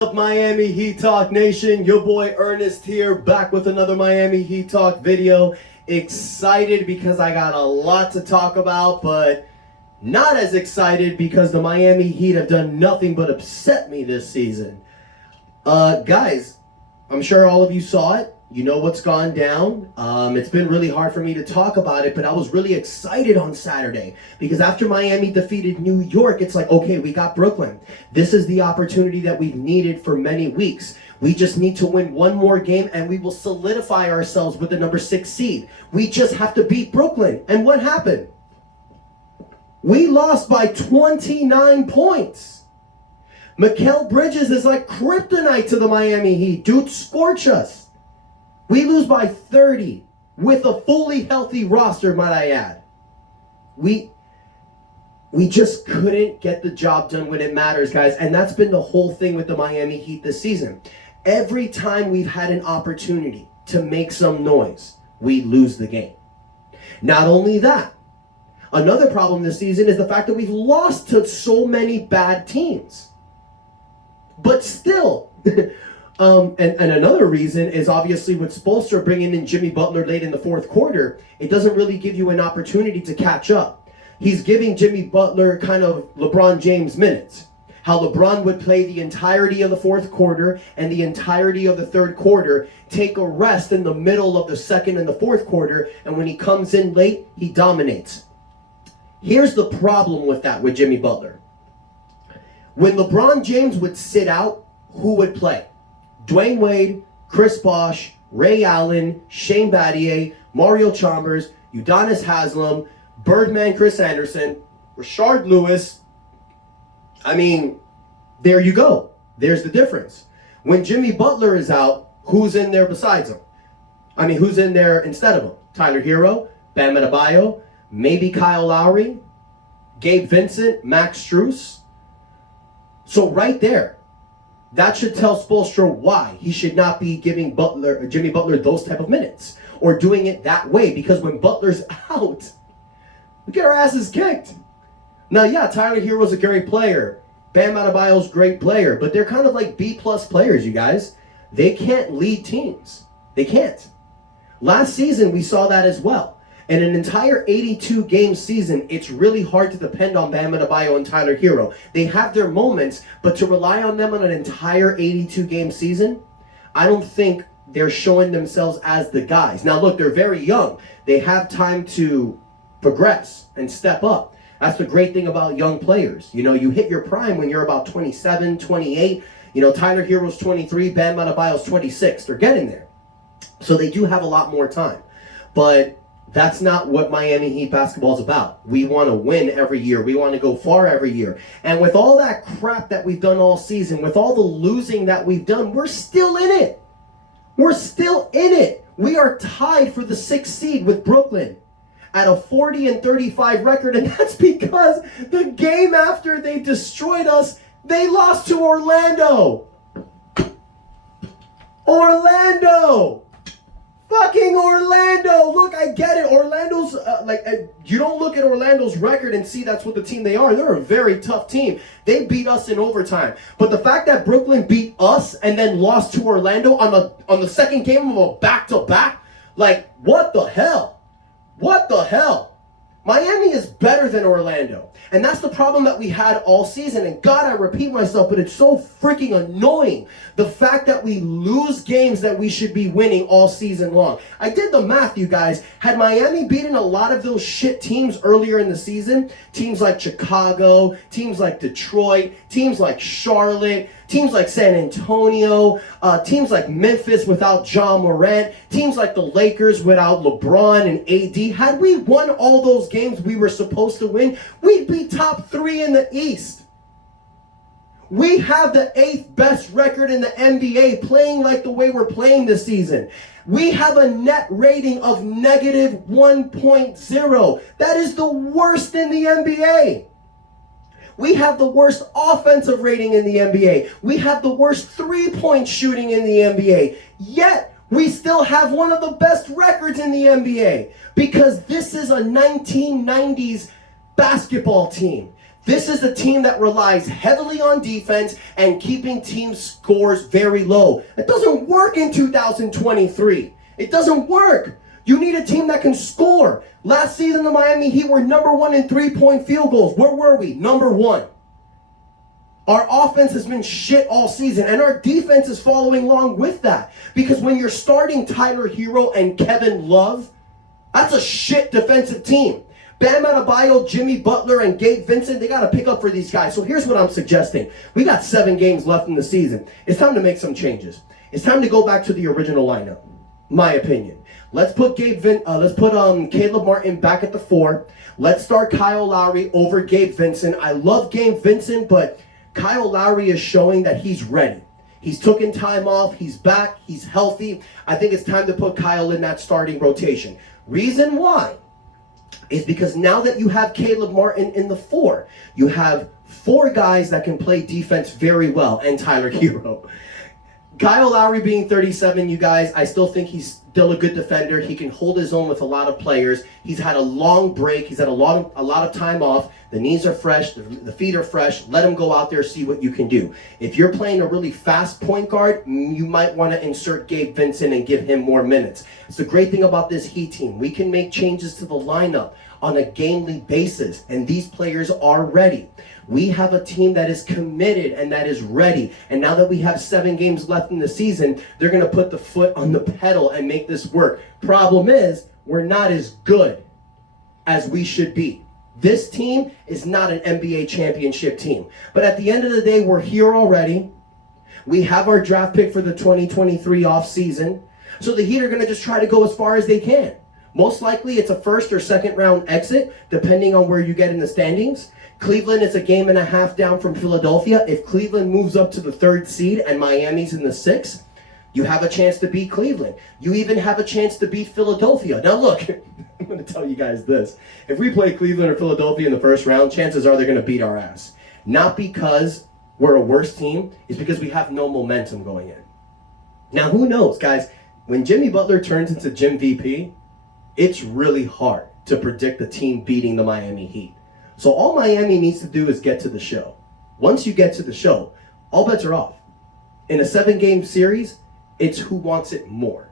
Up Miami Heat Talk Nation, your boy Ernest here, back with another Miami Heat Talk video. Excited because I got a lot to talk about, but not as excited because the Miami Heat have done nothing but upset me this season. Guys, I'm sure all of you saw it. You know what's gone down. It's been really hard for me to talk about it, but I was really excited on Saturday because after Miami defeated New York, it's like, okay, we got Brooklyn. This is the opportunity that we've needed for many weeks. We just need to win one more game and we will solidify ourselves with the number 6 seed. We just have to beat Brooklyn. And what happened? We lost by 29 points. Mikal Bridges is like kryptonite to the Miami Heat. Dude, scorch us. We lose by 30 with a fully healthy roster, might I add. We just couldn't get the job done when it matters, guys. And that's been the whole thing with the Miami Heat this season. Every time we've had an opportunity to make some noise, we lose the game. Not only that, another problem this season is the fact that we've lost to so many bad teams. But still... And another reason is obviously with Spoelstra bringing in Jimmy Butler late in the fourth quarter, it doesn't really give you an opportunity to catch up. He's giving Jimmy Butler kind of LeBron James minutes. How LeBron would play the entirety of the fourth quarter and the entirety of the third quarter, take a rest in the middle of the second and the fourth quarter, and when he comes in late, he dominates. Here's the problem with that with Jimmy Butler. When LeBron James would sit out, who would play? Dwayne Wade, Chris Bosh, Ray Allen, Shane Battier, Mario Chalmers, Udonis Haslem, Birdman Chris Anderson, Rashard Lewis. I mean, there you go. There's the difference. When Jimmy Butler is out, who's in there besides him? I mean, who's in there instead of him? Tyler Hero, Bam Adebayo, maybe Kyle Lowry, Gabe Vincent, Max Strus. So right there, that should tell Spoelstra why he should not be giving Jimmy Butler those type of minutes or doing it that way, because when Butler's out, we get our asses kicked. Now, yeah, Tyler Hero's a great player. Bam Adebayo's a great player, but they're kind of like B-plus players, you guys. They can't lead teams. They can't. Last season, we saw that as well. In an entire 82-game season, it's really hard to depend on Bam Adebayo and Tyler Hero. They have their moments, but to rely on them on an entire 82-game season, I don't think they're showing themselves as the guys. Now, look, they're very young. They have time to progress and step up. That's the great thing about young players. You know, you hit your prime when you're about 27, 28. You know, Tyler Hero's 23, Bam Adebayo's 26. They're getting there. So they do have a lot more time. But that's not what Miami Heat basketball is about. We want to win every year. We want to go far every year. And with all that crap that we've done all season, with all the losing that we've done, we're still in it. We're still in it. We are tied for the 6th seed with Brooklyn at a 40-35 record. And that's because the game after they destroyed us, they lost to Orlando. Orlando! Fucking Orlando! Look, I get it. Orlando's, you don't look at Orlando's record and see that's what the team they are. They're a very tough team. They beat us in overtime. But the fact that Brooklyn beat us and then lost to Orlando on the second game of a back-to-back, like, what the hell? What the hell? Miami is better than Orlando. And that's the problem that we had all season. And God, I repeat myself, but it's so freaking annoying. The fact that we lose games that we should be winning all season long. I did the math, you guys. Had Miami beaten a lot of those shit teams earlier in the season, teams like Chicago, teams like Detroit, teams like Charlotte, teams like San Antonio, teams like Memphis without Ja Morant, teams like the Lakers without LeBron and AD. Had we won all those games we were supposed to win, we'd be top 3 in the East. We have the 8th best record in the NBA playing like the way we're playing this season. We have a net rating of negative 1.0. That is the worst in the NBA. We have the worst offensive rating in the NBA. We have the worst three-point shooting in the NBA. Yet, we still have one of the best records in the NBA because this is a 1990s basketball team. This is a team that relies heavily on defense and keeping team scores very low. It doesn't work in 2023. It doesn't work. You need a team that can score. Last season, the Miami Heat were number 1 in three-point field goals. Where were we? Number 1. Our offense has been shit all season, and our defense is following along with that. Because when you're starting Tyler Hero and Kevin Love, that's a shit defensive team. Bam Adebayo, Jimmy Butler, and Gabe Vincent, they got to pick up for these guys. So here's what I'm suggesting. We got 7 games left in the season. It's time to make some changes. It's time to go back to the original lineup, my opinion. Let's put Caleb Martin back at the 4. Let's start Kyle Lowry over Gabe Vincent. I love Gabe Vincent, but Kyle Lowry is showing that he's ready. He's taken time off. He's back. He's healthy. I think it's time to put Kyle in that starting rotation. Reason why is because now that you have Caleb Martin in the 4, you have 4 guys that can play defense very well, and Tyler Hero. Kyle Lowry being 37, you guys, I still think he's still a good defender. He can hold his own with a lot of players. He's had a long break. He's had a lot of time off. The knees are fresh. The feet are fresh. Let him go out there, see what you can do. If you're playing a really fast point guard, you might want to insert Gabe Vincent and give him more minutes. It's the great thing about this Heat team. We can make changes to the lineup on a gamely basis, and these players are ready. We have a team that is committed and that is ready. And now that we have 7 games left in the season, they're going to put the foot on the pedal and make this work. Problem is, we're not as good as we should be. This team is not an NBA championship team. But at the end of the day, we're here already. We have our draft pick for the 2023 offseason. So the Heat are going to just try to go as far as they can. Most likely, it's a first or second round exit, depending on where you get in the standings. Cleveland is a game and a half down from Philadelphia. If Cleveland moves up to the 3rd seed and Miami's in the 6th, you have a chance to beat Cleveland. You even have a chance to beat Philadelphia. Now look, I'm going to tell you guys this. If we play Cleveland or Philadelphia in the first round, chances are they're going to beat our ass. Not because we're a worse team, it's because we have no momentum going in. Now who knows, guys, when Jimmy Butler turns into Jim VP, it's really hard to predict the team beating the Miami Heat. So all Miami needs to do is get to the show. Once you get to the show, all bets are off. In a 7-game series, it's who wants it more.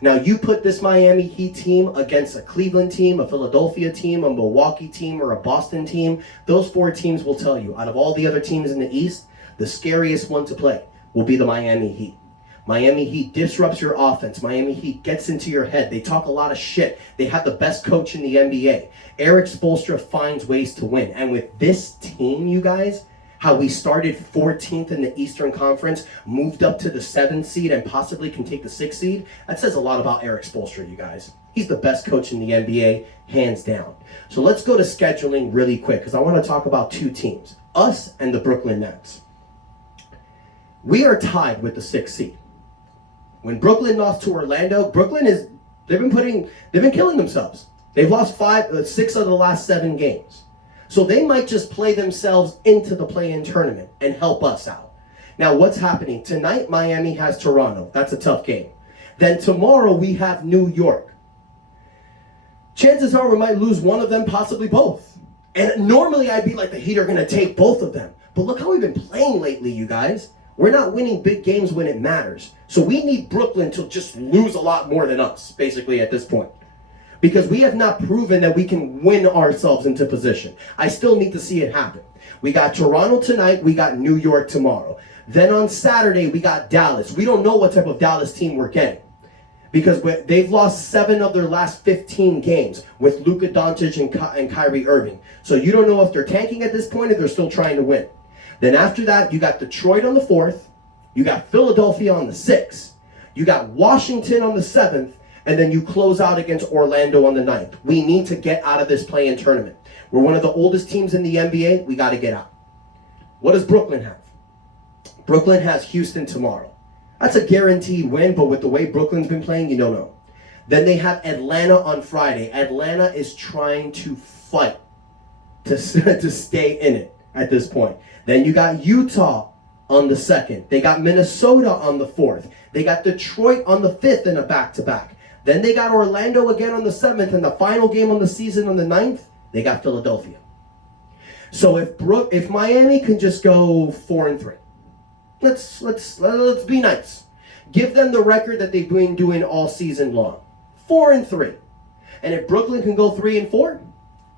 Now you put this Miami Heat team against a Cleveland team, a Philadelphia team, a Milwaukee team, or a Boston team, those 4 teams will tell you, out of all the other teams in the East, the scariest one to play will be the Miami Heat. Miami Heat disrupts your offense. Miami Heat gets into your head. They talk a lot of shit. They have the best coach in the NBA. Eric Spoelstra finds ways to win. And with this team, you guys, how we started 14th in the Eastern Conference, moved up to the 7th seed, and possibly can take the 6th seed, that says a lot about Eric Spoelstra, you guys. He's the best coach in the NBA, hands down. So let's go to scheduling really quick, because I want to talk about 2 teams, us and the Brooklyn Nets. We are tied with the 6th seed. When Brooklyn lost to Orlando, they've been killing themselves. They've lost 6 of the last 7 games. So they might just play themselves into the play-in tournament and help us out. Now what's happening? Tonight, Miami has Toronto. That's a tough game. Then tomorrow we have New York. Chances are we might lose one of them, possibly both. And normally I'd be like, the Heat are going to take both of them. But look how we've been playing lately, you guys. We're not winning big games when it matters. So we need Brooklyn to just lose a lot more than us, basically, at this point. Because we have not proven that we can win ourselves into position. I still need to see it happen. We got Toronto tonight. We got New York tomorrow. Then on Saturday, we got Dallas. We don't know what type of Dallas team we're getting. Because they've lost 7 of their last 15 games with Luka Doncic and Kyrie Irving. So you don't know if they're tanking at this point or they're still trying to win. Then after that, you got Detroit on the 4th. You got Philadelphia on the 6th. You got Washington on the 7th. And then you close out against Orlando on the 9th. We need to get out of this play-in tournament. We're one of the oldest teams in the NBA. We got to get out. What does Brooklyn have? Brooklyn has Houston tomorrow. That's a guaranteed win, but with the way Brooklyn's been playing, you don't know. Then they have Atlanta on Friday. Atlanta is trying to fight to stay in it at this point. Then you got Utah on the 2nd. They got Minnesota on the 4th. They got Detroit on the 5th in a back-to-back. Then they got Orlando again on the 7th, and the final game on the season on the 9th, they got Philadelphia. So if Miami can just go 4-3, let's be nice. Give them the record that they've been doing all season long, 4-3. And if Brooklyn can go 3-4,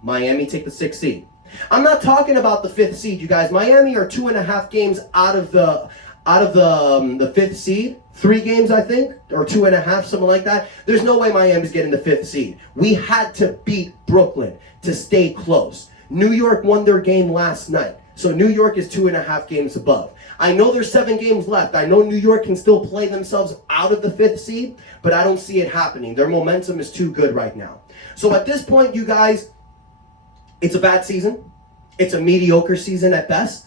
Miami take the 6th seed. I'm not talking about the 5th seed, you guys. Miami are 2.5 games out of the 5th seed. 3 games, I think, or 2.5, something like that. There's no way Miami's getting the 5th seed. We had to beat Brooklyn to stay close. New York won their game last night, so New York is 2.5 games above. I know there's 7 games left. I know New York can still play themselves out of the 5th seed, but I don't see it happening. Their momentum is too good right now. So at this point, you guys, it's a bad season. It's a mediocre season at best,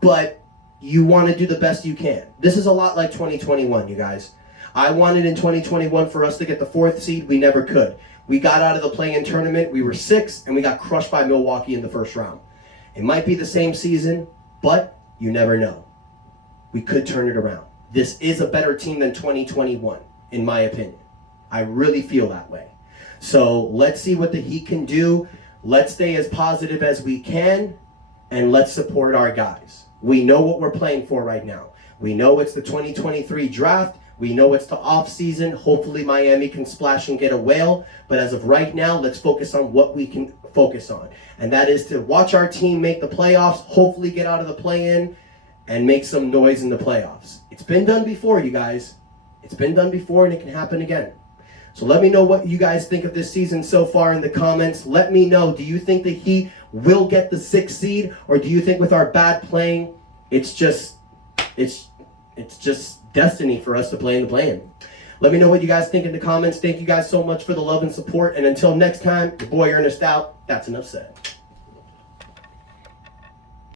but you want to do the best you can. This is a lot like 2021, you guys. I wanted in 2021 for us to get the 4th seed. We never could. We got out of the play-in tournament. We were 6th, and we got crushed by Milwaukee in the first round. It might be the same season, but you never know. We could turn it around. This is a better team than 2021, in my opinion. I really feel that way. So let's see what the Heat can do. Let's stay as positive as we can, and let's support our guys. We know what we're playing for right now. We know it's the 2023 draft. We know it's the off season. Hopefully Miami can splash and get a whale. But as of right now, let's focus on what we can focus on. And that is to watch our team make the playoffs, hopefully get out of the play-in, and make some noise in the playoffs. It's been done before, you guys. It's been done before, and it can happen again. So let me know what you guys think of this season so far in the comments. Let me know, do you think the Heat will get the 6th seed, or do you think with our bad playing, it's just destiny for us to play in the play-in? Let me know what you guys think in the comments. Thank you guys so much for the love and support, and until next time, your boy Ernest out. That's enough said.